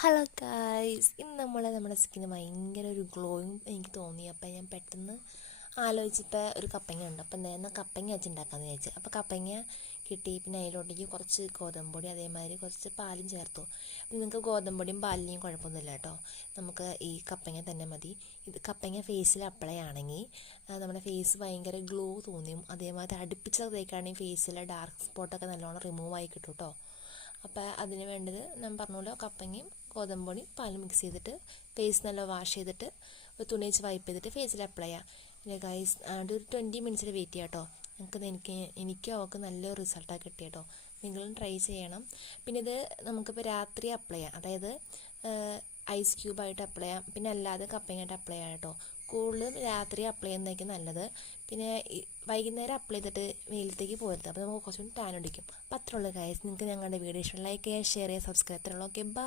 Hello guys, ഇന്ന് നമ്മുടെ skin ഭയങ്കര ഒരു ഗ്ലോയും എനിക്ക് തോന്നി. അപ്പം ഞാൻ പെട്ടെന്ന് ആലോചിച്ചിട്ട് ഒരു കപ്പങ്ങ ഉണ്ട്. അപ്പം നേരെ കപ്പങ്ങ വെച്ചുണ്ടാക്കാമെന്ന് വിചാരിച്ചു. അപ്പോൾ കപ്പങ്ങ കിട്ടി. പിന്നെ അതിലോട്ടേക്ക് കുറച്ച് ഗോതമ്പൊടി, അതേമാതിരി കുറച്ച് പാലും ചേർത്തു. നിങ്ങൾക്ക് ഗോതമ്പൊടിയും പാലിനെയും കുഴപ്പമൊന്നുമില്ല കേട്ടോ. നമുക്ക് ഈ കപ്പങ്ങ തന്നെ മതി. ഇത് കപ്പങ്ങ ഫേസിൽ അപ്ലൈ ആണെങ്കിൽ നമ്മുടെ ഫേസ് ഭയങ്കര ഗ്ലോ തോന്നിയും, അതേമാതിരി അടുപ്പിച്ച് തേക്കുകയാണെങ്കിൽ ഫേസിലെ ഡാർക്ക് സ്പോട്ടൊക്കെ നല്ലോണം റിമൂവ് ആയി കിട്ടും കേട്ടോ. അപ്പോൾ അതിന് വേണ്ടത് ഞാൻ പറഞ്ഞല്ലോ, കപ്പങ്ങയും ഗോതമ്പൊടി പാലും മിക്സ് ചെയ്തിട്ട് ഫേസ് നല്ല വാഷ് ചെയ്തിട്ട് ഒരു തുണി വെച്ച് വൈപ്പ് ചെയ്തിട്ട് ഫേസിൽ അപ്ലൈ ചെയ്യാം. പിന്നെ ഗൈസ് ഒരു 20 മിനിറ്റ്സിൽ വെയിറ്റ് ചെയ്യാം കേട്ടോ. എനിക്കും അവൾക്ക് നല്ല റിസൾട്ടാണ് കിട്ടിയ കേട്ടോ. നിങ്ങളും ട്രൈ ചെയ്യണം. പിന്നെ ഇത് നമുക്കിപ്പോൾ രാത്രി അപ്ലൈ ചെയ്യാം, അതായത് ഐസ് ക്യൂബായിട്ട് അപ്ലൈ ചെയ്യാം, പിന്നെ അല്ലാതെ കപ്പങ്ങയായിട്ട് അപ്ലൈ ചെയ്യാം കേട്ടോ. കൂടുതലും രാത്രി അപ്ലൈ ചെയ്യുന്നതായിരിക്കും നല്ലത്. പിന്നെ വൈകുന്നേരം അപ്ലൈ ചെയ്തിട്ട് വെയിലത്തേക്ക് പോരുത്, അപ്പോൾ നമുക്ക് കുറച്ചുകൂടി ടാൻ അടിക്കും. അപ്പോൾ അത്രയുള്ളൂ ഗൈസ്. നിങ്ങൾക്ക് ഞങ്ങളുടെ വീഡിയോ ഇഷ്ടം ലൈക്ക് ചെയ്യുക, ഷെയർ ചെയ്യുക, സബ്സ്ക്രൈബ്. അത്രയുള്ളൂ. Okay, by.